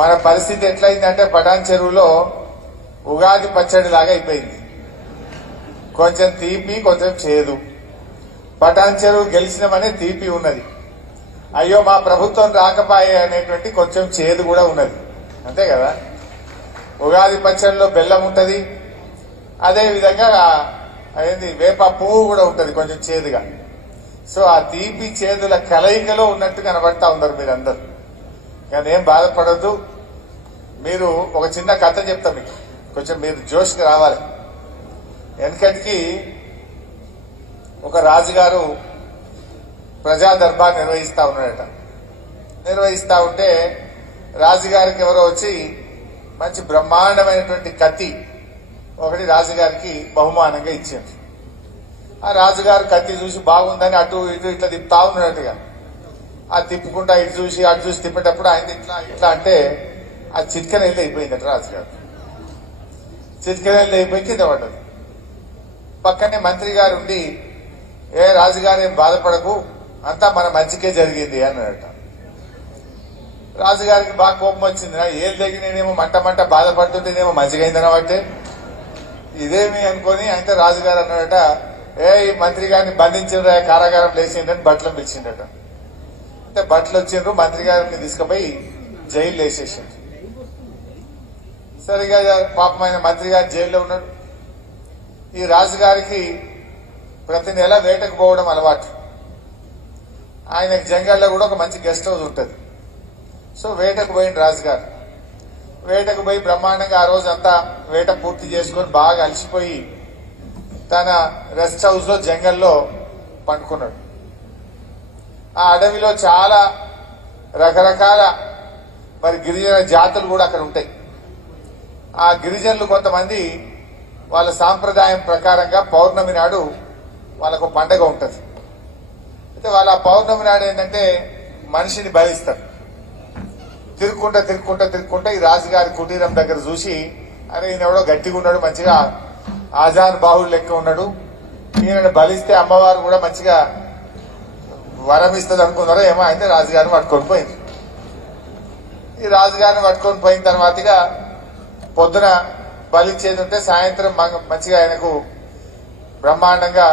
మన పరిస్థితి ఎట్లయిందంటే పటాన్ చెరువులో ఉగాది పచ్చడి లాగా అయిపోయింది. కొంచెం తీపి కొంచెం చేదు. పటాన్ చెరువు గెలిచినమనే తీపి ఉన్నది, అయ్యో మా ప్రభుత్వం రాకపాయే అనేటువంటి కొంచెం చేదు కూడా ఉన్నది. అంతే కదా. ఉగాది పచ్చడిలో బెల్లం ఉంటది, అదే విధంగా అదేంది వేప పువ్వు కూడా ఉంటది కొంచెం చేదుగా. సో ఆ తీపి చేదుల కలయికలో ఉన్నట్టు కనబడతా ఉన్నారు మీరందరూ. కానీ ఏం బాధపడద్దు. మీరు ఒక చిన్న కథ చెప్తా మీకు, కొంచెం మీరు జోష్కి రావాలి. వెనకటికి ఒక రాజుగారు ప్రజా దర్బార్ నిర్వహిస్తా ఉన్నాడట. నిర్వహిస్తా ఉంటే రాజుగారికి ఎవరో వచ్చి మంచి బ్రహ్మాండమైనటువంటి కత్తి ఒకటి రాజుగారికి బహుమానంగా ఇచ్చింది. ఆ రాజుగారు కత్తి చూసి బాగుందని అటు ఇటు ఇట్లా తిప్పుతా ఉన్నట్టుగా, ఆ తిప్పుకుంటా ఇటు చూసి అటు చూసి తిప్పేటప్పుడు ఆయన ఇట్లా ఇట్లా అంటే ఆ చిట్కనెల్లి అయిపోయిందట రాజుగారు. చిట్కనెల్లి అయిపోయి కింద పడ్డది. పక్కనే మంత్రి గారు ఉండి, ఏ రాజుగారు ఏం బాధపడకు, అంతా మన మంచికే జరిగింది అన్నాడట. రాజుగారికి బాగా కోపం వచ్చింది. ఏం తగినేమో మంట మంట బాధపడుతుంటేనేమో మంచిగా అయిందనబట్టే ఇదేమి అనుకొని అయితే రాజుగారు అన్నాడట, ఈ మంత్రి గారిని బంధించిండ్రా, కారాగారం లేచిండ్రని బట్టలు పిలిచిండట. అంటే బట్టలు వచ్చిండ్రు, మంత్రి గారిని తీసుకుపోయి జైలు వేసేసిండ్రు. సరిగా పాపమైన మంత్రి గారు జైల్లో ఉన్నాడు. ఈ రాజుగారికి ప్రతి నెల వేటకు పోవడం అలవాటు. ఆయనకు జంగల్లో కూడా ఒక మంచి గెస్ట్ హౌస్ ఉంటుంది. సో వేటకు పోయింది రాజుగారు. వేటకు పోయి బ్రహ్మాండంగా ఆ రోజు అంతా వేట పూర్తి చేసుకొని బాగా అలసిపోయి తన రెస్ట్ హౌస్ లో జంగల్లో పండుకున్నాడు. ఆ అడవిలో చాలా రకరకాల మరి గిరిజన జాతులు కూడా అక్కడ ఉంటాయి. ఆ గిరిజనులు కొంతమంది వాళ్ళ సాంప్రదాయం ప్రకారంగా పౌర్ణమి నాడు వాళ్ళకు పండగ ఉంటుంది. అయితే వాళ్ళ పౌర్ణమి నాడు ఏంటంటే మనిషిని బలిస్తారు. తిరుక్కుంటా తిరుక్కుంటా తిరుక్కుంటా ఈ రాజుగారి కుటీరం దగ్గర చూసి, అరే ఈయన ఎవడో గట్టిగా ఉన్నాడు, మంచిగా ఆజాన్ బాహుడు లెక్క ఉన్నాడు, ఈయనను బలిస్తే అమ్మవారు కూడా మంచిగా వరం ఇస్తుంది అనుకున్నారో ఏమో. అయితే రాజుగారిని పట్టుకొని పోయింది. ఈ రాజుగారిని పట్టుకొని పోయిన తర్వాతగా పొద్దున బలిచ్చేది ఉంటే సాయంత్రం మంచిగా ఆయనకు బ్రహ్మాండంగా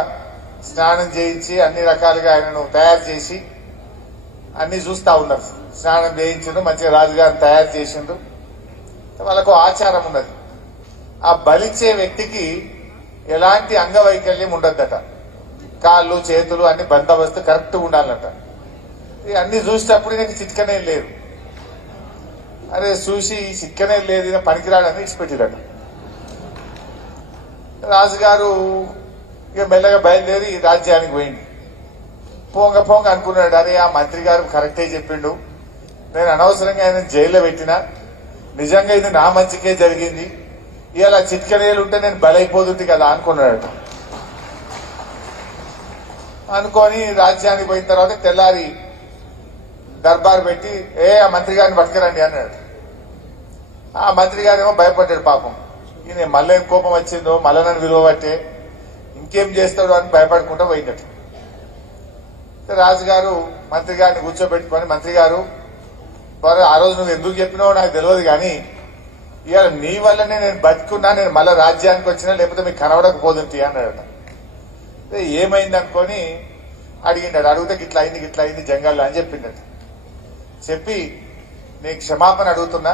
స్నానం చేయించి అన్ని రకాలుగా ఆయనను తయారు చేసి అన్ని చూస్తా ఉన్నారు. స్నానం చేయించిండ్రు, మంచిగా రాజుగారిని తయారు చేసిండ్రు. వాళ్ళకు ఆచారం ఉన్నది, ఆ బలిచ్చే వ్యక్తికి ఎలాంటి అంగవైకల్యం ఉండద్దట. కాళ్ళు చేతులు అన్ని బందోబస్తు కరెక్ట్గా ఉండాలట. అన్ని చూసేటప్పుడు నాకు చిట్కనే లేదు. అరే చూసి చిట్కనే లేదు, పనికిరాడని ఇచ్చిపెట్టిరట. రాజుగారు ఇక మెల్లగా బయలుదేరి రాజ్యానికి పోయింది. పోంగ పోంగ అనుకున్నాడు, అరే ఆ మంత్రి గారు కరెక్టే చెప్పిండు, నేను అనవసరంగా ఆయన జైల్లో పెట్టినా, నిజంగా ఇది నా మంచికే జరిగింది, ఇలా చిట్కనేలు ఉంటే నేను బలైపోతుంది కదా అనుకున్నాడట. అనుకొని రాజ్యానికి పోయిన తర్వాత తెల్లారి దర్బార్ పెట్టి ఆ మంత్రి గారిని పట్టుకురండి అన్నాడు. ఆ మంత్రి గారేమో భయపడ్డాడు. పాపం ఈయన మళ్ళీ ఏం కోపం వచ్చిందో, మళ్ళీ నన్ను విలువబట్టే ఇంకేం చేస్తాడు అని భయపడుకుంటూ పోయినట్టు. రాజుగారు మంత్రి గారిని కూర్చోబెట్టుకొని, మంత్రి గారు ఆ రోజు నువ్వు ఎందుకు చెప్పినావో నాకు తెలియదు, కానీ ఇవాళ నీ వల్లనే నేను బతుకున్నా, నేను మళ్ళీ రాజ్యానికి వచ్చినా, లేకపోతే మీకు కనబడకపోతుంది అన్నాడట. ఏమైంది అనుకొని అడిగిండాడు. అడిగితే గిట్లా అయింది జంగల్లో అని చెప్పిండట. చెప్పి నీకు క్షమాపణ అడుగుతున్నా,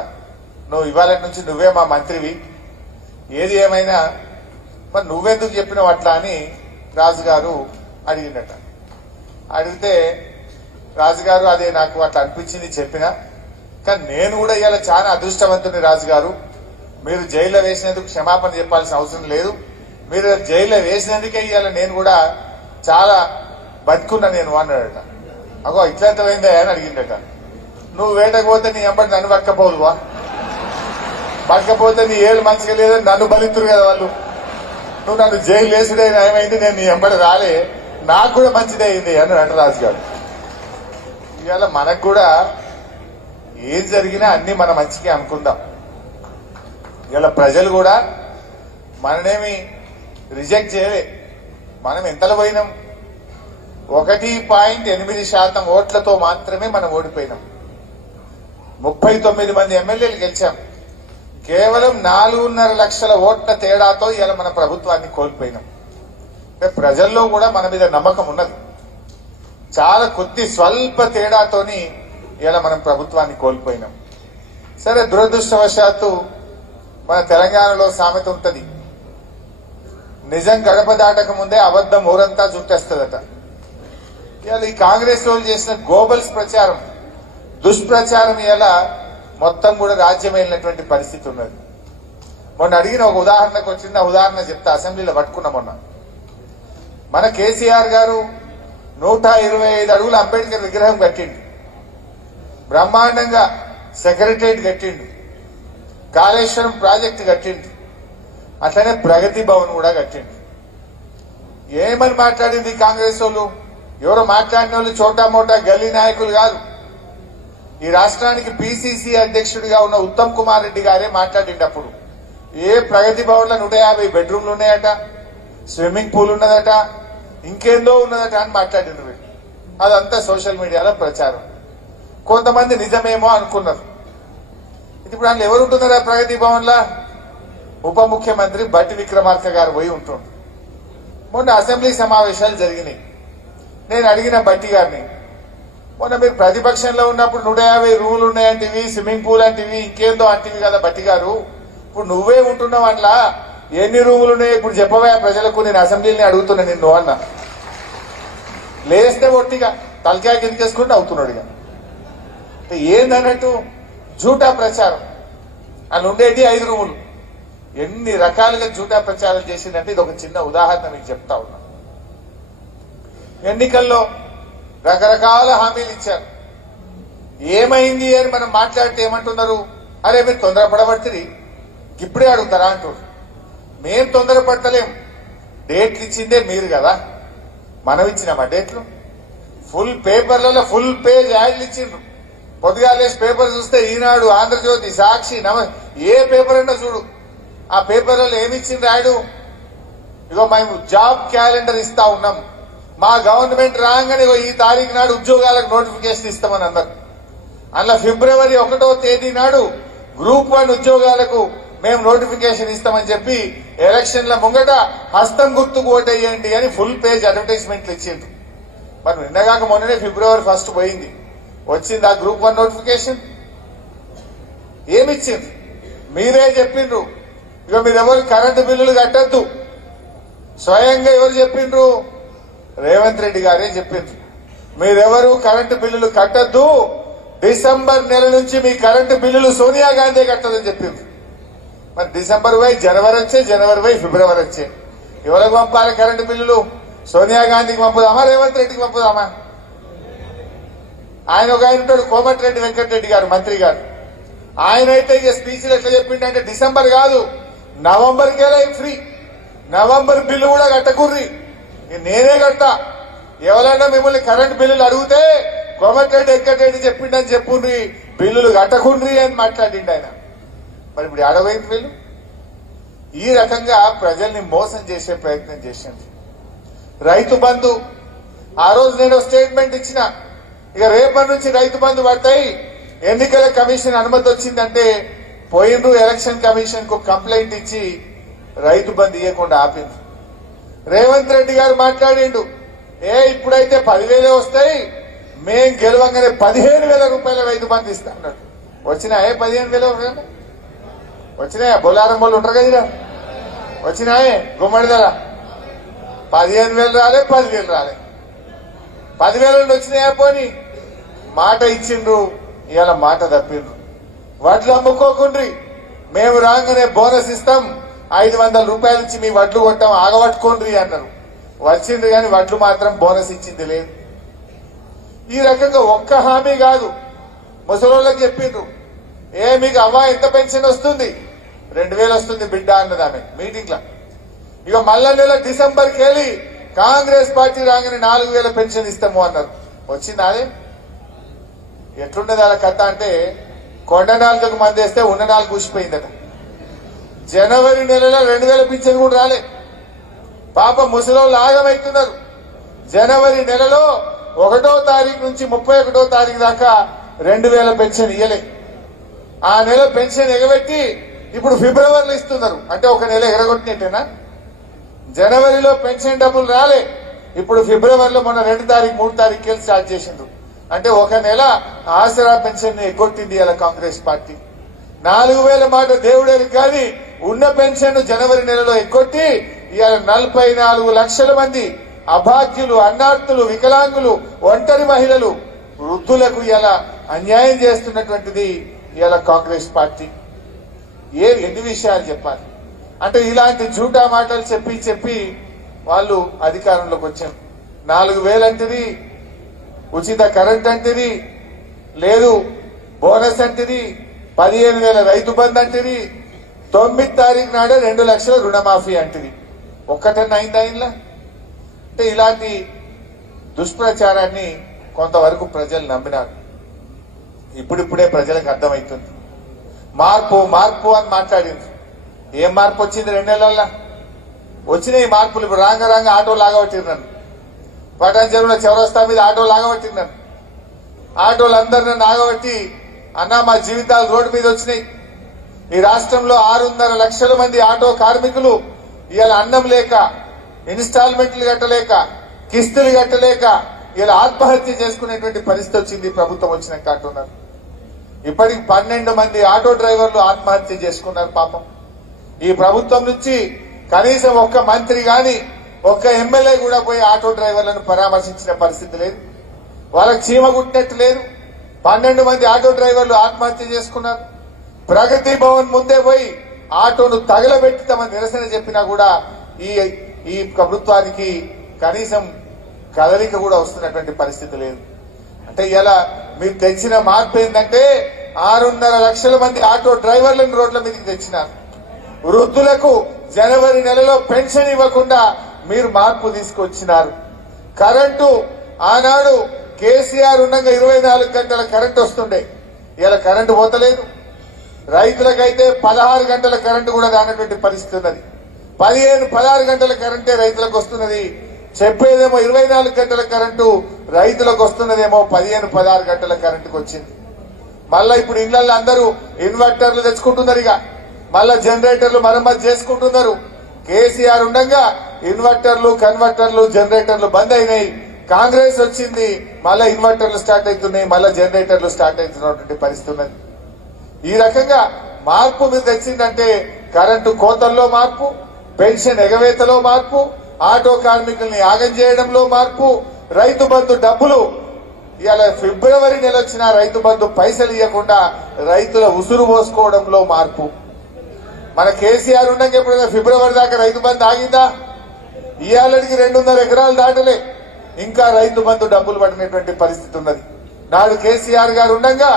నువ్వు ఇవాళ నుంచి నువ్వే మా మంత్రివి, ఏది ఏమైనా మరి నువ్వెందుకు చెప్పినావు అట్లా అని రాజుగారు అడిగిండట. అడిగితే రాజుగారు అదే నాకు అట్లా అనిపించింది చెప్పినా, కానీ నేను కూడా ఇవాళ చాలా అదృష్టవంతుని రాజుగారు, మీరు జైల్లో వేసినందుకు క్షమాపణ చెప్పాల్సిన అవసరం లేదు, మీరు జైల్లో వేసినందుకే ఇవాళ నేను కూడా చాలా బతుకున్నా నేను అన్నాడట. అగో ఇట్లంతమైందా అని అడిగిందట. నువ్వు వేటకపోతే నీ ఎంబడి నన్ను పక్కపోదువా, పక్కపోతే నీ ఏళ్ళు మంచిగా లేదని నన్ను బలితురు కదా వాళ్ళు, నువ్వు నన్ను జైలు వేసుడే ఏమైంది, నేను నీ ఎంబడి రాలే, నాకు కూడా మంచిదే అయింది అన్నాడు రాజుగారు. ఇవాళ మనకు కూడా ఏం జరిగినా అన్ని మన మంచిగా అనుకుందాం. ఇవాళ ప్రజలు కూడా మననేమి రిజెక్ట్ చేయలే. మనం ఎంతలో పోయినాం, 1.8% ఓట్లతో మాత్రమే మనం ఓడిపోయినాం. 39 మంది ఎమ్మెల్యేలు గెలిచాం. కేవలం 4.5 లక్షల ఓట్ల తేడాతో ఇలా మన ప్రభుత్వాన్ని కోల్పోయినాం. ప్రజల్లో కూడా మన మీద నమ్మకం ఉన్నది. చాలా కొద్ది స్వల్ప తేడాతోని ఇలా మనం ప్రభుత్వాన్ని కోల్పోయినాం. సరే, దురదృష్టవశాత్తు మన తెలంగాణలో సామెత ఉంటది, నిజం గడప దాటక ముందే అబద్ధం ఊరంతా చుట్టేస్తుందట. ఇవాళ ఈ కాంగ్రెస్ వాళ్ళు చేసిన గోబల్స్ ప్రచారం, దుష్ప్రచారం ఇలా మొత్తం కూడా రాజ్యం వెళ్ళినటువంటి పరిస్థితి ఉన్నది. మొన్న అడిగిన ఒక ఉదాహరణకు వచ్చింది, ఆ ఉదాహరణ చెప్తా. అసెంబ్లీలో పట్టుకున్న మొన్న మన కేసీఆర్ గారు 125 అడుగుల అంబేద్కర్ విగ్రహం కట్టిండు, బ్రహ్మాండంగా సెక్రటరియట్ కట్టిండు, కాళేశ్వరం ప్రాజెక్టు కట్టిండు, అట్లనే ప్రగతి భవన్ కూడా కట్టిండు. ఏమని మాట్లాడింది కాంగ్రెస్ వాళ్ళు? ఎవరో మాట్లాడిన వాళ్ళు చోటా మోటా గల్లీ నాయకులు కాదు. ఈ రాష్ట్రానికి పిసిసి అధ్యక్షుడిగా ఉన్న ఉత్తమ్ కుమార్ రెడ్డి గారే మాట్లాడినప్పుడు ఏ ప్రగతి భవన్ లో 150 బెడ్రూమ్లు ఉన్నాయట, స్విమ్మింగ్ పూల్ ఉన్నదట, ఇంకేందో ఉన్నదట అని మాట్లాడినారు. అదంతా సోషల్ మీడియాలో ప్రచారం. కొంతమంది నిజమేమో అనుకున్నారు. ఇప్పుడు అందులో ఎవరు ఉంటున్నారా ప్రగతి భవన్ లా? ఉప ముఖ్యమంత్రి బట్టి విక్రమార్క గారు పోయి ఉంటుండ్రు. మొన్న అసెంబ్లీ సమావేశాలు జరిగినాయి. నేను అడిగిన బట్టి గారిని, మొన్న మీరు ప్రతిపక్షంలో ఉన్నప్పుడు 150 రూములు ఉన్నాయంటివి, స్విమ్మింగ్ పూల్ అంటివి, ఇంకేందో అంటివి కదా బట్టి గారు, ఇప్పుడు నువ్వే ఉంటున్నావు అట్లా ఎన్ని రూములు ఉన్నాయి ఇప్పుడు చెప్పవా ప్రజలకు? నేను అసెంబ్లీని అడుగుతున్నా నిన్ను అన్న. లేస్తే ఒట్టిగా తలకాయ కిందకేసుకుంటూ అవుతున్నాడు. ఇక ఏందన్నట్టు జూటా ప్రచారం. అని ఉండేది 5 రూములు. ఎన్ని రకాలుగా జూటా ప్రచారం చేసిందంటే ఇది ఒక చిన్న ఉదాహరణ మీకు చెప్తా ఉన్నా. ఎన్నికల్లో రకరకాల హామీలు ఇచ్చారు. ఏమైంది అని మనం మాట్లాడితే ఏమంటున్నారు? అరే మీరు తొందరపడబడుతుంది, ఇప్పుడే అడుగుతారా అంటారు. మేం తొందరపడతలేం, డేట్లు ఇచ్చిందే మీరు కదా, మనం ఇచ్చినామా డేట్లు? ఫుల్ పేపర్లలో ఫుల్ పేజ్ యాడ్లు ఇచ్చిండ్రు. పొద్దుగాలేసి పేపర్ చూస్తే ఈనాడు, ఆంధ్రజ్యోతి, సాక్షి, ఏ పేపర్ అన్నా చూడు, ఆ పేపర్లలో ఏమి ఇచ్చిండ్రు యాడు? ఇగో మేము జాబ్ క్యాలెండర్ ఇస్తా ఉన్నాం, మా గవర్నమెంట్ రాగానే ఈ తారీఖు నాడు ఉద్యోగాలకు నోటిఫికేషన్ ఇస్తామని అన్నారు. అందులో ఫిబ్రవరి 1వ తేదీ నాడు గ్రూప్ 1 ఉద్యోగాలకు మేము నోటిఫికేషన్ ఇస్తామని చెప్పి ఎలక్షన్ల ముంగట హస్తం గుర్తుకు ఓటేయండి అని ఫుల్ పేజ్ అడ్వర్టైజ్మెంట్లు ఇచ్చిండ్రు. మరి నిన్నగాక మొన్ననే ఫిబ్రవరి 1 పోయింది, వచ్చింది ఆ గ్రూప్ 1 నోటిఫికేషన్? ఏమిచ్చింది? మీరే చెప్పిండ్రు. ఇక మీరెవరు కరెంటు బిల్లులు కట్టద్దు, స్వయంగా ఎవరు చెప్పిండ్రు? రేవంత్ రెడ్డి గారే చెప్పిండ్రు. మీరెవరు కరెంటు బిల్లులు కట్టద్దు, డిసెంబర్ నెల నుంచి మీ కరెంటు బిల్లులు సోనియా గాంధీ కట్టదని చెప్పిండ్రు. మరి డిసెంబర్ పోయి జనవరి వచ్చే, జనవరి పోయి ఫిబ్రవరి వచ్చే. ఎవరికి పంపాలి కరెంటు బిల్లులు? సోనియా గాంధీకి పంపుదామా, రేవంత్ రెడ్డికి పంపుదామా? ఆయన ఒక ఆయన ఉంటాడు, కోమటిరెడ్డి వెంకటరెడ్డి గారు, మంత్రి గారు. ఆయన అయితే ఇక స్పీచ్లు ఎట్లా చెప్పిండంటే డిసెంబర్ కాదు నవంబర్కేలా ఫ్రీ, నవంబర్ బిల్లు కూడా కట్టకుర్రి, నేనే కడతా. ఎవరైనా మిమ్మల్ని కరెంట్ బిల్లులు అడిగితే కోమటిరెడ్డి వెంకటరెడ్డి చెప్పిండని చెప్పుండ్రి, బిల్లులు కట్టకుండ్రి అని మాట్లాడిండు ఆయన. మరి ఇప్పుడు ఆడవైంది వీళ్ళు? ఈ రకంగా ప్రజల్ని మోసం చేసే ప్రయత్నం చేసింది. రైతు బంధు ఆ రోజు నేను స్టేట్మెంట్ ఇచ్చిన, ఇక రేపటి నుంచి రైతు బంధు పడతాయి, ఎన్నికల కమిషన్ అనుమతి వచ్చిందంటే పోయిండ్రు ఎలక్షన్ కమిషన్ కు కంప్లైంట్ ఇచ్చి రైతు బంధు ఇవ్వకుండా ఆపింది. రేవంత్ రెడ్డి గారు మాట్లాడిండు, ఇప్పుడైతే 10,000 వస్తాయి, మేం గెలవంగానే 15,000 రూపాయల రైతు బంధు ఇస్తా అన్నాడు. వచ్చినాయే 15,000? వచ్చినాయా? బొల్లారం వాళ్ళు ఉంటారు కదా, వచ్చినాయే గుమ్మడి ధర 15,000 రాలే, 10,000 రాలే. 10,000 నుండి వచ్చినాయా? పోని మాట ఇచ్చిండ్రు, ఇవాళ మాట తప్పిండ్రు. వడ్లు అమ్ముకోకుండ్రి, మేము రాగానే బోనస్ ఇస్తాం, 500 రూపాయలు ఇచ్చి మీ వడ్లు కొట్టాం, ఆగబట్టుకోండ్రి అన్నారు. వచ్చిండ్రు కానీ వడ్లు మాత్రం బోనస్ ఇచ్చింది లేదు. ఈ రకంగా ఒక్క హామీ కాదు, ముసలోళ్ళకి చెప్పిండ్రు, మీకు అవ్వ ఎంత పెన్షన్ వస్తుంది? 2,000 వస్తుంది బిడ్డ అన్నది ఆమె మీటింగ్ లో. ఇక మళ్ళా నెల డిసెంబర్కి వెళ్ళి కాంగ్రెస్ పార్టీ రాగానే 4,000 పెన్షన్ ఇస్తాము అన్నారు. వచ్చింది అదే? ఎట్లుండదు అలా కథ అంటే, కొండ నాలుగు మంది వేస్తే ఉన్న 4 కూసిపోయిందట. జనవరి నెలలో 2,000 పింఛన్ కూడా రాలే. పాప ముసలోళ్ళు ఆగమవుతున్నారు. జనవరి నెలలో 1వ తారీఖు నుంచి 31వ తారీఖు దాకా 2,000 పెన్షన్ ఇయ్యలే. ఆ నెల పెన్షన్ ఎగబెట్టి ఇప్పుడు ఫిబ్రవరిలో ఇస్తున్నారు. అంటే ఒక నెల ఎగరగొట్టినట్టేనా? జనవరిలో పెన్షన్ డబ్బులు రాలే, ఇప్పుడు ఫిబ్రవరిలో మొన్న 2 తారీఖు 3 తారీఖు స్టార్ట్ చేసిండ్రు. అంటే ఒక నెల ఆసరా పెన్షన్ ఎగ్గొట్టింది ఇలా కాంగ్రెస్ పార్టీ. 4000 మాట దేవుడేది కానీ ఉన్న పెన్షన్ జనవరి నెలలో ఎగ్గొట్టి ఇవాళ 44 లక్షల మంది అభాగ్యులు, అన్నార్థులు, వికలాంగులు, ఒంటరి మహిళలు, వృద్ధులకు ఇలా అన్యాయం చేస్తున్నటువంటిది ఇలా కాంగ్రెస్ పార్టీ. ఎన్ని విషయాలు చెప్పాలి అంటే ఇలాంటి జూటా మాటలు చెప్పి చెప్పి వాళ్ళు అధికారంలోకి వచ్చారు. 4000 అంటది, ఉచిత కరెంట్ అంటది, లేదు బోనస్ అంటది, 15,000 రైతు బంధు అంటది, 9 తారీఖు నాడే 2 లక్షల రుణమాఫీ అంటది. ఒక్కటన్నా అయిందా ఇంట్లో? అంటే ఇలాంటి దుష్ప్రచారాన్ని కొంతవరకు ప్రజలు నమ్మినారు. ఇప్పుడిప్పుడే ప్రజలకు అర్థమవుతుంది. మార్పు మార్పు అని మాట్లాడింది. ఏం మార్పు వచ్చింది? 2 నెలల్లో వచ్చినాయి మార్పులు. ఇప్పుడు రాంగ ఆటో లాగబట్టినాను, పటాన్చెరువుల చౌరస్తా మీద ఆటో లాగబట్టినాను. ఆటోలందరూ నన్ను ఆగబట్టి అన్నా మా జీవితాలు రోడ్డు మీద వచ్చినాయి. ఈ రాష్ట్రంలో 6.5 లక్షల మంది ఆటో కార్మికులు ఇవాళ అన్నం లేక, ఇన్స్టాల్మెంట్లు కట్టలేక, కిస్తులు కట్టలేక ఇలా ఆత్మహత్య చేసుకునేటువంటి పరిస్థితి వచ్చింది ప్రభుత్వం వచ్చినాక అంటున్నారు. ఇప్పటికి 12 మంది ఆటో డ్రైవర్లు ఆత్మహత్య చేసుకున్నారు. పాపం ఈ ప్రభుత్వం నుంచి కనీసం ఒక్క మంత్రి గాని ఒక్క ఎమ్మెల్యే కూడా పోయి ఆటో డ్రైవర్లను పరామర్శించిన పరిస్థితి లేదు. వాళ్ళకి చీమ కుట్టినట్టు లేదు. 12 మంది ఆటో డ్రైవర్లు ఆత్మహత్య చేసుకున్నారు. ప్రగతి భవన్ ముందే పోయి ఆటోను తగలబెట్టి తమ నిరసన చెప్పినా కూడా ఈ ప్రభుత్వానికి కనీసం కదలిక కూడా వస్తున్నటువంటి పరిస్థితి లేదు. అంటే ఇలా మీరు తెచ్చిన మార్పు ఏంటంటే 6.5 లక్షల మంది ఆటో డ్రైవర్లను రోడ్ల మీదకి తెచ్చినారు. వృద్ధులకు జనవరి నెలలో పెన్షన్ ఇవ్వకుండా మీరు మార్పు తీసుకొచ్చినారు. కరెంటు ఆనాడు కేసీఆర్ ఉండగా 24 గంటల కరెంటు వస్తుండే, ఇలా కరెంటు పోతలేదు. రైతులకైతే 16 గంటల కరెంటు కూడా రానటువంటి పరిస్థితి ఉన్నది. 15-16 గంటల కరెంటే రైతులకు వస్తున్నది. చెప్పేదేమో 24 గంటల కరెంటు రైతులకు వస్తున్నదేమో 15-16 గంటల కరెంటుకు వచ్చింది. మళ్ళా ఇప్పుడు ఇళ్లలో అందరూ ఇన్వర్టర్లు తెచ్చుకుంటున్నారు. ఇక మళ్ళా జనరేటర్లు మరమ్మతు చేసుకుంటున్నారు. కేసీఆర్ ఉండగా ఇన్వర్టర్లు, కన్వర్టర్లు, జనరేటర్లు బంద్ అయినాయి. కాంగ్రెస్ వచ్చింది, మళ్ళా ఇన్వర్టర్లు స్టార్ట్ అవుతున్నాయి, మళ్ళా జనరేటర్లు స్టార్ట్ అవుతున్నటువంటి పరిస్థితి ఉన్నది. ఈ రకంగా మార్పు మీరు తెచ్చిందంటే కరెంటు కోతల్లో మార్పు, పెన్షన్ ఎగవేతలో మార్పు, ఆటో కార్మికుల్ని ఆగం చేయడంలో మార్పు, రైతు బంధు డబ్బులు ఇలా ఫిబ్రవరి నెల వచ్చిన రైతు బంధు పైసలు ఇవ్వకుండా రైతుల ఉసురు పోసుకోవడంలో మార్పు. మన కేసీఆర్ ఉండగా ఎప్పుడైనా ఫిబ్రవరి దాకా రైతు బంధు ఆగిందా? ఇవాళకి 2.5 ఎకరాలు దాటలే, ఇంకా రైతు బంధు డబ్బులు పడినటువంటి పరిస్థితి ఉన్నది. నాడు కేసీఆర్ గారు ఉండగా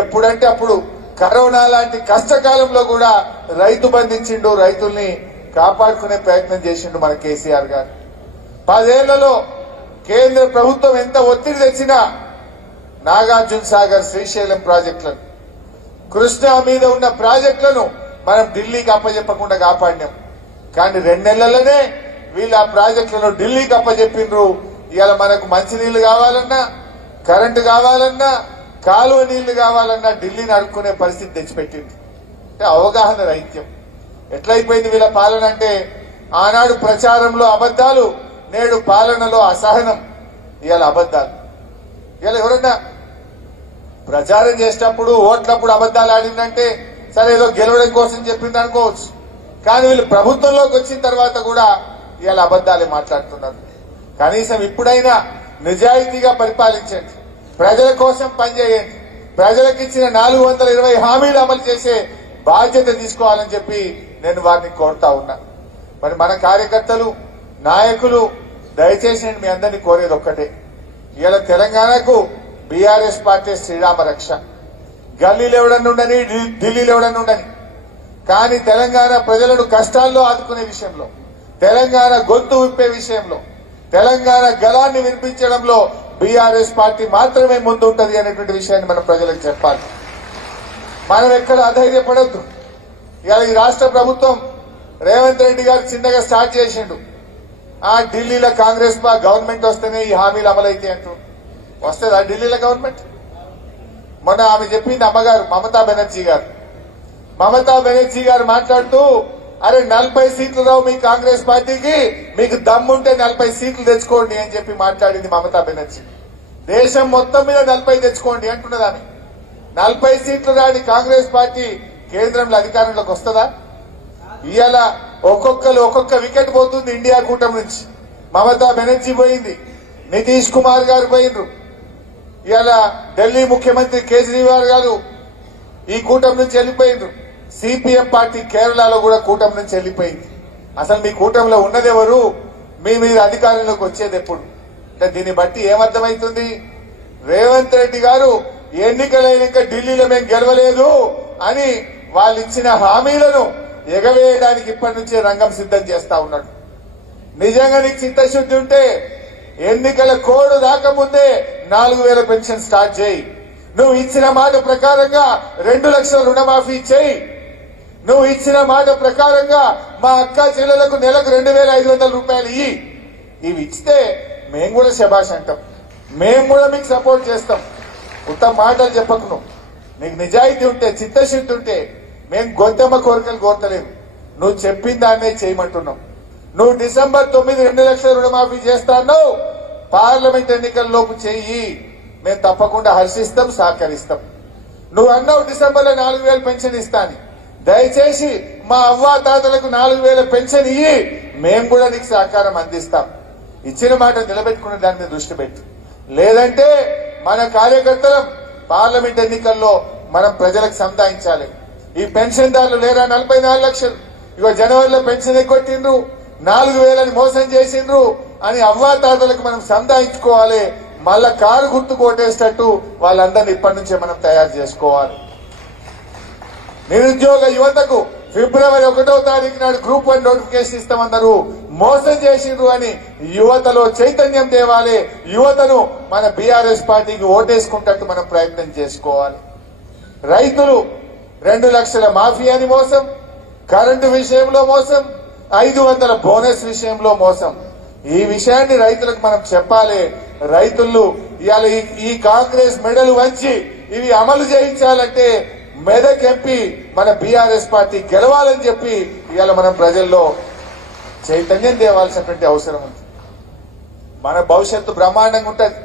ఎప్పుడంటే అప్పుడు కరోనా లాంటి కష్టకాలంలో కూడా రైతు బంధు ఇచ్చిండు, రైతుల్ని కాపాడుకునే ప్రయత్నం చేసిండు మన కేసీఆర్ గారు. 10 ఏళ్లలో కేంద్ర ప్రభుత్వం ఎంత ఒత్తిడి తెచ్చినా నాగార్జున సాగర్, శ్రీశైలం ప్రాజెక్టులను, కృష్ణా మీద ఉన్న ప్రాజెక్టులను మనం ఢిల్లీకి అప్పచెప్పకుండా కాపాడినాం. కానీ 2 నెలల్లోనే వీళ్ళు ఆ ప్రాజెక్టులను ఢిల్లీకి అప్పచెప్పిండ్రు. ఇవాళ మనకు మంచినీళ్లు కావాలన్నా, కరెంటు కావాలన్నా, కాలువ నీళ్లు కావాలన్నా ఢిల్లీని అడుక్కునే పరిస్థితి తెచ్చిపెట్టింది. అంటే అవగాహన రహిత్యం. ఎట్లయిపోయింది వీళ్ళ పాలన అంటే ఆనాడు ప్రచారంలో అబద్దాలు, నేడు పాలనలో అసహనం. ఇవాళ అబద్దాలు. ఇవాళ ఎవరన్నా ప్రచారం చేసేటప్పుడు ఓట్లప్పుడు అబద్దాలు ఆడిందంటే సరే ఏదో గెలవడం కోసం చెప్పింది అనుకోవచ్చు. కానీ వీళ్ళు ప్రభుత్వంలోకి వచ్చిన తర్వాత కూడా ఇవాళ అబద్దాలే మాట్లాడుతున్నారు. కనీసం ఇప్పుడైనా నిజాయితీగా పరిపాలించండి, ప్రజల కోసం పనిచేయండి, ప్రజలకు ఇచ్చిన 420 హామీలు అమలు చేసే బాధ్యత తీసుకోవాలని చెప్పి నేను వారిని కోరుతా ఉన్నా. మరి మన కార్యకర్తలు, నాయకులు దయచేసి నేను మీ అందరినీ కోరేది ఒక్కటే, ఇవాళ తెలంగాణకు బీఆర్ఎస్ పార్టీ శ్రీరామ రక్ష. గల్లీలు ఎవడన్నా ఉండని, ఢిల్లీలో ఎవడన్నా ఉండని, కానీ తెలంగాణ ప్రజలను కష్టాల్లో ఆదుకునే విషయంలో, తెలంగాణ గొంతు విప్పే విషయంలో, తెలంగాణ గళాన్ని వినిపించడంలో బీఆర్ఎస్ పార్టీ మాత్రమే ముందు ఉంటది అనేటువంటి విషయాన్ని మనం ప్రజలకు చెప్పాలి. మనం ఎక్కడ అధైర్యపడద్దు. ఇవాళ ఈ రాష్ట్ర ప్రభుత్వం రేవంత్ రెడ్డి గారు చిన్నగా స్టార్ట్ చేసిండు. ఢిల్లీలో కాంగ్రెస్ గవర్నమెంట్ వస్తేనే ఈ హామీలు అమలైతే అంటూ వస్తుంది. ఢిల్లీలో గవర్నమెంట్ మొన్న ఆమె చెప్పింది అమ్మగారు మమతా బెనర్జీ గారు మాట్లాడుతూ అరే 40 సీట్లు రావు మీ కాంగ్రెస్ పార్టీకి, మీకు దమ్ముంటే 40 సీట్లు తెచ్చుకోండి అని చెప్పి మాట్లాడింది మమతా బెనర్జీ. దేశం మొత్తం మీద 40 తెచ్చుకోండి అంటున్నది ఆమె. 40 సీట్లు రాని కాంగ్రెస్ పార్టీ కేంద్రంలో అధికారంలోకి వస్తుందా? ఇవాళ ఒక్కొక్క వికెట్ పోతుంది ఇండియా కూటమి నుంచి. మమతా బెనర్జీ పోయింది, నితీష్ కుమార్ గారు పోయినరు, ఇవాళ ఢిల్లీ ముఖ్యమంత్రి కేజ్రీవాల్ గారు ఈ కూటమి నుంచి వెళ్ళిపోయినరు. సిపిఎం పార్టీ కేరళలో కూడా కూటమి నుంచి వెళ్ళిపోయింది. అసలు మీ కూటమిలో ఉన్నదెవరు? మీరు అధికారంలోకి వచ్చేది ఎప్పుడు? అంటే దీన్ని బట్టి ఏమర్థమవుతుంది? రేవంత్ రెడ్డి గారు ఎన్నికలైనాక ఢిల్లీలో మేము గెలవలేదు అని వాళ్ళు ఇచ్చిన హామీలను ఎగవేయడానికి ఇప్పటి నుంచే రంగం సిద్ధం చేస్తా ఉన్నాడు. నిజంగా నీకు చిత్తశుద్ధి ఉంటే ఎన్నికల కోడ్ రాకముందే 4000 పెన్షన్ స్టార్ట్ చేయి. నువ్వు ఇచ్చిన మాట ప్రకారంగా 2 లక్షల రుణమాఫీ చేయి. నువ్వు ఇచ్చిన మాట ప్రకారంగా మా అక్క చెల్లెలకు నెలకు 2500 రూపాయలు ఇయ్యి. ఇవి ఇస్తే మేము కూడా శభాష్ అంటాం, మేము కూడా మీకు సపోర్ట్ చేస్తాం. ఉత్తమ మాటలు చెప్పకు. నీకు నిజాయితీ ఉంటే, చిత్తశుద్ధి ఉంటే మేము గొంతెమ్మ కోరికలు కోరతలేము. నువ్వు చెప్పిన దాన్నే చేయమంటున్నాం. నువ్వు డిసెంబర్ 9 2 లక్షల రుణమాఫీ చేస్తాను, పార్లమెంట్ ఎన్నికల్లోపు చెయ్యి, మేము తప్పకుండా హర్షిస్తాం, సహకరిస్తాం. నువ్వు అన్నావు డిసెంబర్ లో 4000 పెన్షన్ ఇస్తాను. దయచేసి మా అవ్వా తాతలకు 4000 పెన్షన్ ఇయ్యి, మేము కూడా నీకు సహకారం అందిస్తాం. ఇచ్చిన మాట నిలబెట్టుకునే దాని మీద దృష్టి పెట్టు. లేదంటే మన కార్యకర్తలం పార్లమెంట్ ఎన్నికల్లో మనం ప్రజలకు సంధాయించాలి. ఈ పెన్షన్దారులు లేరా 44 లక్షలు, ఇగో జనవరిలో పెన్షన్ ఎగ్గొట్టిండ్రు, 4000 మోసం చేసిండ్రు అని అవ్వా తాతలకు మనం సంధాయించుకోవాలి. మళ్ళా కారు గుర్తు కొట్టేటట్టు వాళ్ళందరినీ ఇప్పటి నుంచే మనం తయారు చేసుకోవాలి. నిరుద్యోగ యువతకు ఫిబ్రవరి 1వ తారీఖు నాడు గ్రూప్ 1 నోటిఫికేషన్ ఇస్తామన్నారు, మోసం చేసిండ్రు అని యువతలో చైతన్యం తేవాలి. యువతను మన బీఆర్ఎస్ పార్టీకి ఓటేసుకుంటట్టు మనం ప్రయత్నం చేసుకోవాలి. రైతులు 2 లక్షల మాఫీ అని మోసం, కరెంటు విషయంలో మోసం, 500 బోనస్ విషయంలో మోసం. ఈ విషయాన్ని రైతులకు మనం చెప్పాలి. రైతులు ఇవాళ ఈ కాంగ్రెస్ మెడలు వంచి ఇవి అమలు చేయించాలంటే మెదక్ ఎంపీ మన బీఆర్ఎస్ పార్టీ గెలవాలని చెప్పి ఇవాళ మనం ప్రజల్లో చైతన్యం తేవాల్సినటువంటి అవసరం ఉంది. మన భవిష్యత్తు బ్రహ్మాండంగా ఉంటది.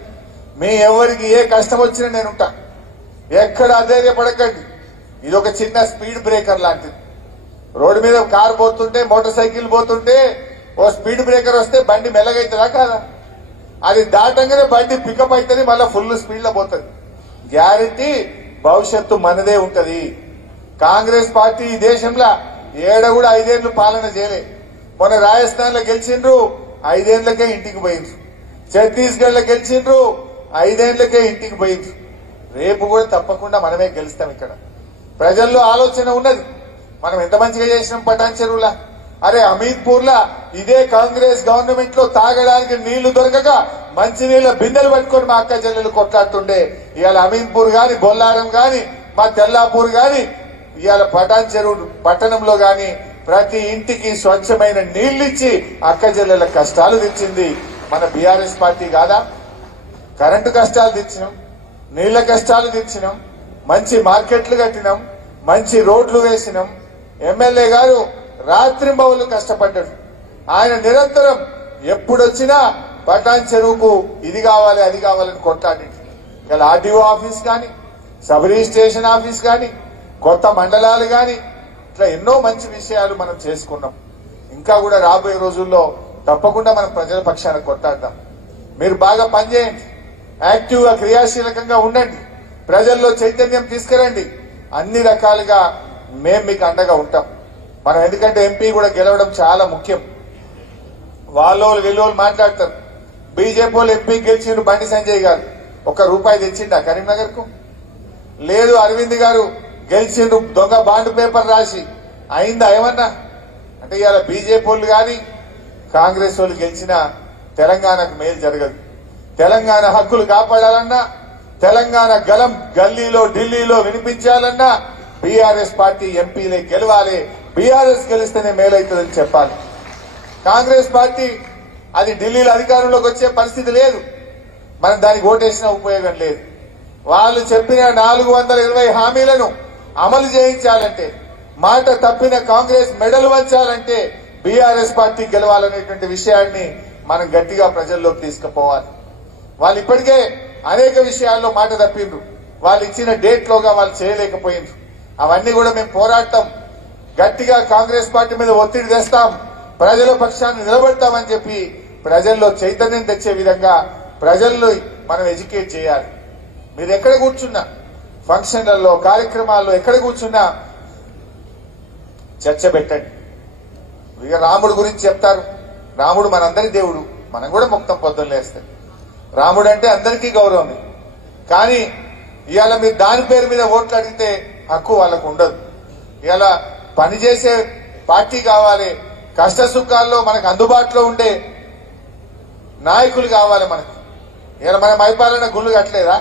మీ ఎవరికి ఏ కష్టం వచ్చినా నేనుంటా, ఎక్కడ అధైర్యపడకండి. ఇది ఒక చిన్న స్పీడ్ బ్రేకర్ లాంటిది. రోడ్డు మీద కారు పోతుంటే, మోటార్ సైకిల్ పోతుంటే ఓ స్పీడ్ బ్రేకర్ వస్తే బండి మెల్లగైతుందా కాదా? అది దాటంగానే బండి పికప్ అవుతుంది, మళ్ళీ ఫుల్ స్పీడ్ లో పోతుంది. గ్యారంటీ భవిష్యత్తు మనదే ఉంటది. కాంగ్రెస్ పార్టీ ఈ దేశంలో ఏడ కూడా 5 ఏళ్లు పాలన చేయలే. మొన్న రాజస్థాన్ లో గెలిచిండ్రు, 5 ఏళ్లకే ఇంటికి పోయిండ్రు. ఛత్తీస్గఢ్ లో గెలిచిండ్రు, 5 ఏళ్లకే ఇంటికి పోయిండ్రు. రేపు కూడా తప్పకుండా మనమే గెలుస్తాం. ఇక్కడ ప్రజల్లో ఆలోచన ఉన్నది. మనం ఎంత మంచిగా చేసినాం పటాన్ చెరువులా. అరే అమీన్పూర్ లా ఇదే కాంగ్రెస్ గవర్నమెంట్ లో తాగడానికి నీళ్లు దొరకక మంచినీళ్ళ బిందెలు పట్టుకొని మా అక్క చెల్లెలు కొట్లాడుతుండే. ఇవాళ అమీన్పూర్ గాని, బొల్లారం గాని, మా తెల్లాపూర్ గాని, ఇవాళ పటాన్ చెరువు పట్టణంలో గాని ప్రతి ఇంటికి స్వచ్ఛమైన నీళ్లిచ్చి అక్క చెల్లెల కష్టాలు తెచ్చింది మన బీఆర్ఎస్ పార్టీ కాదా? కరెంటు కష్టాలు తెచ్చినాం, నీళ్ల కష్టాలు తెచ్చినాం, మంచి మార్కెట్లు కట్టినాం, మంచి రోడ్లు వేసినాం. ఎమ్మెల్యే గారు రాత్రింబవళ్లు కష్టపడ్డాడు. ఆయన నిరంతరం ఎప్పుడొచ్చినా పటాన్ చెరువుకు ఇది కావాలి అది కావాలని కొట్లాడింది. ఇలా ఆర్డీఓ ఆఫీస్ కానీ, సబ్ రిజిస్ట్రేషన్ ఆఫీస్ కానీ, కొత్త మండలాలు కానీ, ఇట్లా ఎన్నో మంచి విషయాలు మనం చేసుకున్నాం. ఇంకా కూడా రాబోయే రోజుల్లో తప్పకుండా మనం ప్రజల పక్షాన కొట్లాడదాం. మీరు బాగా పనిచేయండి, యాక్టివ్ గా క్రియాశీలకంగా ఉండండి, ప్రజల్లో చైతన్యం తీసుకురండి. అన్ని రకాలుగా మేము మీకు అండగా ఉంటాం. మనం ఎందుకంటే ఎంపీ కూడా గెలవడం చాలా ముఖ్యం. వాళ్ళోళ్ళు వీళ్ళోళ్ళు మాట్లాడతారు. బీజేపీ వాళ్ళు ఎంపీ గెలిచిండ్రు, బండి సంజయ్ గారు ₹1 తెచ్చిండా కరీంనగర్ కు? లేదు. అరవింద్ గారు గెలిచిండ్రు, దొంగ బాండ్ పేపర్ రాసి. అయిందా ఏమన్నా? అంటే ఇవాళ బీజేపీ వాళ్ళు కానీ కాంగ్రెస్ వాళ్ళు గెలిచిన తెలంగాణకు మేలు జరగదు. తెలంగాణ హక్కులు కాపాడాలన్నా, తెలంగాణ గలం గల్లీలో ఢిల్లీలో వినిపించాలన్నా బీఆర్ఎస్ పార్టీ ఎంపీలే గెలవాలి. బీఆర్ఎస్ గెలిస్తేనే మేలైతుందని చెప్పాలి. కాంగ్రెస్ పార్టీ అది ఢిల్లీలో అధికారంలోకి వచ్చే పరిస్థితి లేదు. మనం దానికి ఓటేసినా ఉపయోగం లేదు. వాళ్ళు చెప్పిన 420 హామీలను అమలు చేయించాలంటే, మాట తప్పిన కాంగ్రెస్ మెడలు వంచాలంటే బీఆర్ఎస్ పార్టీ గెలవాలనేటువంటి విషయాన్ని మనం గట్టిగా ప్రజల్లోకి తీసుకుపోవాలి. వాళ్ళు ఇప్పటికే అనేక విషయాల్లో మాట తప్పిండ్రు. వాళ్ళు ఇచ్చిన డేట్లోగా వాళ్ళు చేయలేకపోయిండ్రు. అవన్నీ కూడా మేము పోరాటం గట్టిగా కాంగ్రెస్ పార్టీ మీద ఒత్తిడి తెస్తాం, ప్రజల పక్షాన్ని నిలబెడతామని చెప్పి ప్రజల్లో చైతన్యం తెచ్చే విధంగా ప్రజల్లో మనం ఎడ్యుకేట్ చేయాలి. మీరు ఎక్కడ కూర్చున్నా, ఫంక్షన్లలో, కార్యక్రమాల్లో ఎక్కడ కూర్చున్నా చర్చ పెట్టండి. ఇక రాముడు గురించి చెప్తారు. రాముడు మనందరి దేవుడు, మనం కూడా మొత్తం పొద్దున్న లేస్తాం. రాముడు అంటే అందరికీ గౌరవమే. కానీ ఇవాళ మీరు దాని పేరు మీద ఓట్లు అడిగితే హక్కు వాళ్ళకు ఉండదు. ఇవాళ పనిచేసే పార్టీ కావాలి, కష్ట సుఖాల్లో మనకు అందుబాటులో ఉండే నాయకులు కావాలి మనకు. ఇవాళ మన మైపాలన గుళ్ళు కట్టలేదా?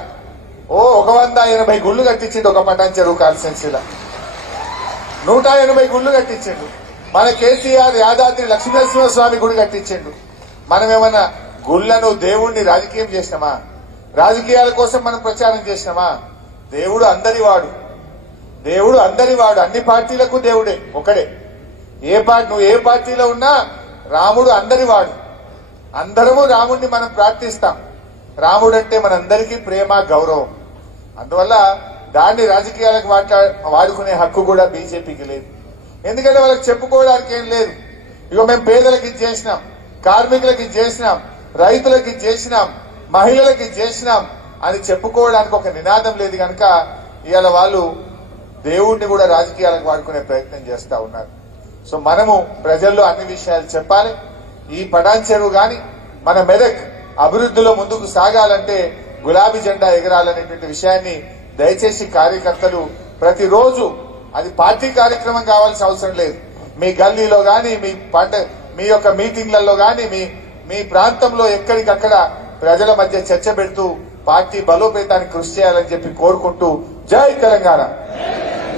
180 గుళ్ళు కట్టించిండు ఒక పటాన్ చెరువు కాన్స్టిట్యున్సీలో. 180 గుళ్ళు కట్టించిండు. మన కేసీఆర్ యాదాద్రి లక్ష్మీనరసింహస్వామి గుడి కట్టించిండు. మనం ఏమన్నా గుళ్లను, దేవుణ్ణి రాజకీయం చేసినామా? రాజకీయాల కోసం మనం ప్రచారం చేసినామా? దేవుడు అందరి వాడు, దేవుడు అందరి వాడు. అన్ని పార్టీలకు దేవుడే ఒకడే. నువ్వు ఏ పార్టీలో ఉన్నా రాముడు అందరి వాడు. అందరము రాముడిని మనం ప్రార్థిస్తాం. రాముడు అంటే మనందరికీ ప్రేమ, గౌరవం. అందువల్ల దాన్ని రాజకీయాలకు వాడుకునే హక్కు కూడా బీజేపీకి లేదు. ఎందుకంటే వాళ్ళకి చెప్పుకోవడానికి ఏం లేదు. ఇగో మేము పేదలకు ఇది చేసినాం, కార్మికులకు ఇది చేసినాం, రైతులకు ఇది చేసినాం, మహిళలకు ఇది చేసినాం అని చెప్పుకోవడానికి ఒక నినాదం లేదు కనుక ఇవాళ వాళ్ళు దేవుణ్ణి కూడా రాజకీయాలకు వాడుకునే ప్రయత్నం చేస్తా ఉన్నారు. సో మనము ప్రజల్లో అన్ని విషయాలు చెప్పాలి. ఈ పటాన్ చెరువు గాని మన మెదక్ అభివృద్ధిలో ముందుకు సాగాలంటే గులాబీ జెండా ఎగరాలనేటువంటి విషయాన్ని దయచేసి కార్యకర్తలు ప్రతిరోజు, అది పార్టీ కార్యక్రమం కావాల్సిన అవసరం లేదు, మీ గల్లీలో గాని, మీ యొక్క మీటింగ్లలో గాని, మీ ప్రాంతంలో ఎక్కడికక్కడ ప్రజల మధ్య చర్చ పెడుతూ పార్టీ బలోపేతానికి కృషి చేయాలని చెప్పి కోరుకుంటూ జై తెలంగాణ.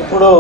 ఇప్పుడు